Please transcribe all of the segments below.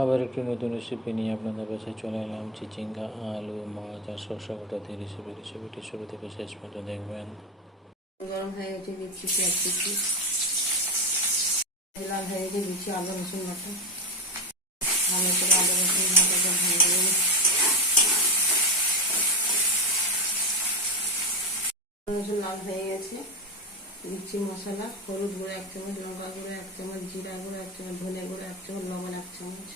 আবার একটি নতুন রেসিপি নিয়ে আপনাদের কাছে চলে এলাম। চিচিঙ্গা, আলু, মাছ আর শসা গোটা দিয়ে রেসিপি রেসিপিটি শুরু থেকে শেষ পর্যন্ত দেখবেন। গরম হয়ে গেছে, দিচ্ছি পেঁয়াজ দিচ্ছি লাল হয়ে গেছে, দিচ্ছি আদা রসুন বাটা। ভালো করে আদা রসুন বাটাটা দেবো রসুন লাল হয়ে গেছে, দিচ্ছি মশলা, হলুদ গুঁড়ো এক চামচ, লঙ্কা গুঁড়ো এক চামচ, জিরা গুঁড়ো এক চামচ, ধনে গুঁড়ো এক চামচ, লবণ এক চামচ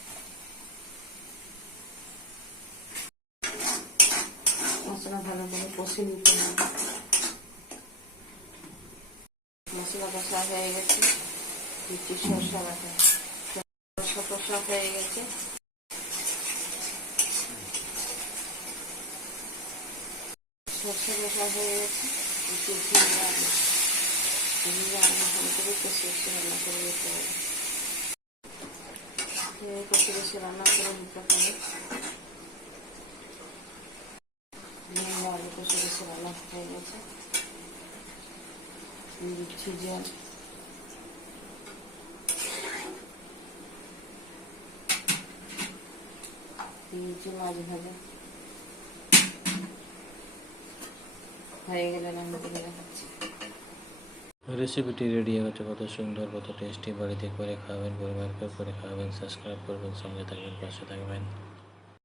মশলা ভালো করে কষে নিতে হবে মশলা কষা হয়ে গেছে। দিচ্ছি সরষা বাটা সরষা কষা হয়ে গেছে। সরষা কষা হয়ে গেছে। দিচ্ছি জিরে ভালো করে কষে রান্না করে দিতে হবে। কষে কষে রান্না করে নিতে হবে জিরে আলু কষে কষে হয়ে গেছে। দিচ্ছি জল দিয়েছি হয়ে রেসিপিটি রেডি হয়ে গেছে কত সুন্দর, কত টেস্টি বাড়িতে করে খাবেন, পরিবারকে করে খাবেন সাবস্ক্রাইব করবেন, সঙ্গে থাকবেন, পাশে থাকবেন।